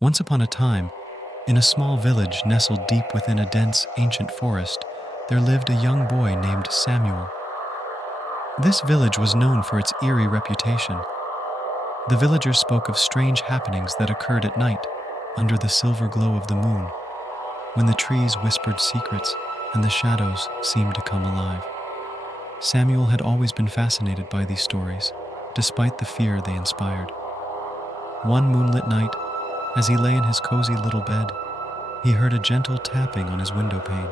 Once upon a time, in a small village nestled deep within a dense, ancient forest, there lived a young boy named Samuel. This village was known for its eerie reputation. The villagers spoke of strange happenings that occurred at night, under the silver glow of the moon, when the trees whispered secrets and the shadows seemed to come alive. Samuel had always been fascinated by these stories, despite the fear they inspired. One moonlit night, as he lay in his cozy little bed, he heard a gentle tapping on his windowpane.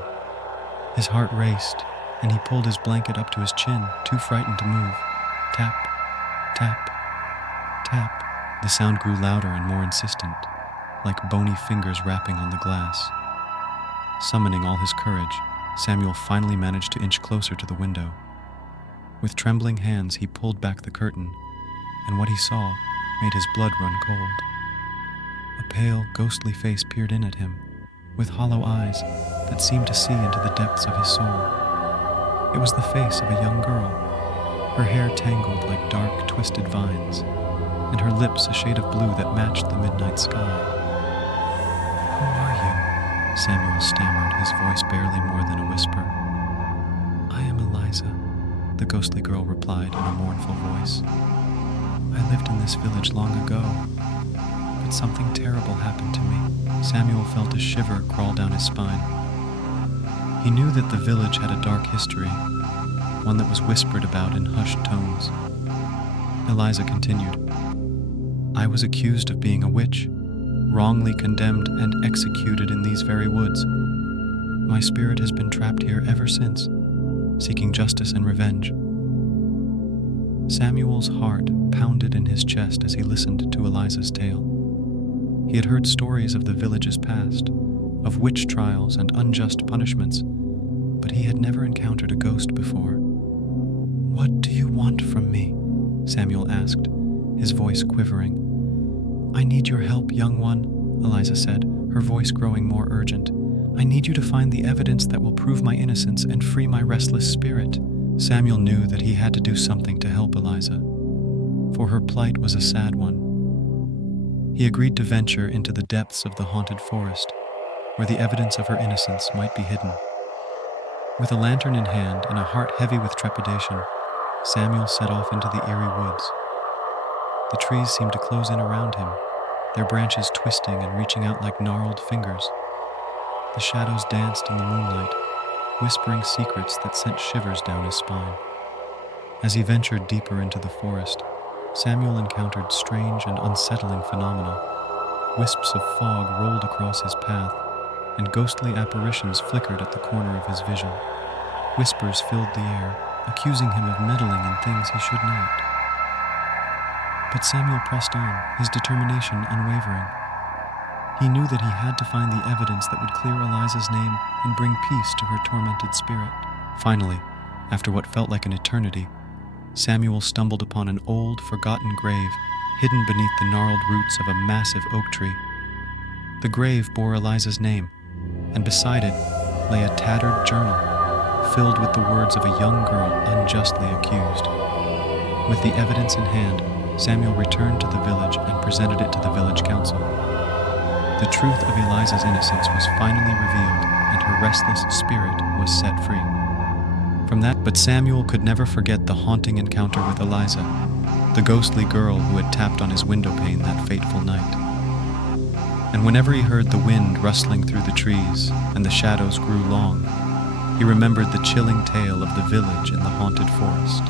His heart raced, and he pulled his blanket up to his chin, too frightened to move. Tap, tap, tap. The sound grew louder and more insistent, like bony fingers rapping on the glass. Summoning all his courage, Samuel finally managed to inch closer to the window. With trembling hands, he pulled back the curtain, and what he saw made his blood run cold. A pale, ghostly face peered in at him, with hollow eyes that seemed to see into the depths of his soul. It was the face of a young girl, her hair tangled like dark, twisted vines, and her lips a shade of blue that matched the midnight sky. "Who are you?" Samuel stammered, his voice barely more than a whisper. "I am Eliza," the ghostly girl replied in a mournful voice. "I lived in this village long ago, but something terrible happened to me." Samuel felt a shiver crawl down his spine. He knew that the village had a dark history, one that was whispered about in hushed tones. Eliza continued, "I was accused of being a witch, wrongly condemned and executed in these very woods. My spirit has been trapped here ever since, seeking justice and revenge." Samuel's heart pounded in his chest as he listened to Eliza's tale. He had heard stories of the village's past, of witch trials and unjust punishments, but he had never encountered a ghost before. "What do you want from me?" Samuel asked, his voice quivering. "I need your help, young one," Eliza said, her voice growing more urgent. "I need you to find the evidence that will prove my innocence and free my restless spirit." Samuel knew that he had to do something to help Eliza, for her plight was a sad one. He agreed to venture into the depths of the haunted forest, where the evidence of her innocence might be hidden. With a lantern in hand and a heart heavy with trepidation, Samuel set off into the eerie woods. The trees seemed to close in around him, their branches twisting and reaching out like gnarled fingers. The shadows danced in the moonlight, whispering secrets that sent shivers down his spine. As he ventured deeper into the forest, Samuel encountered strange and unsettling phenomena. Wisps of fog rolled across his path, and ghostly apparitions flickered at the corner of his vision. Whispers filled the air, accusing him of meddling in things he should not. But Samuel pressed on, his determination unwavering. He knew that he had to find the evidence that would clear Eliza's name and bring peace to her tormented spirit. Finally, after what felt like an eternity, Samuel stumbled upon an old, forgotten grave hidden beneath the gnarled roots of a massive oak tree. The grave bore Eliza's name, and beside it lay a tattered journal filled with the words of a young girl unjustly accused. With the evidence in hand, Samuel returned to the village and presented it to the village council. The truth of Eliza's innocence was finally revealed, and her restless spirit was set free. But Samuel could never forget the haunting encounter with Eliza, the ghostly girl who had tapped on his windowpane that fateful night. And whenever he heard the wind rustling through the trees and the shadows grew long, he remembered the chilling tale of the village in the haunted forest.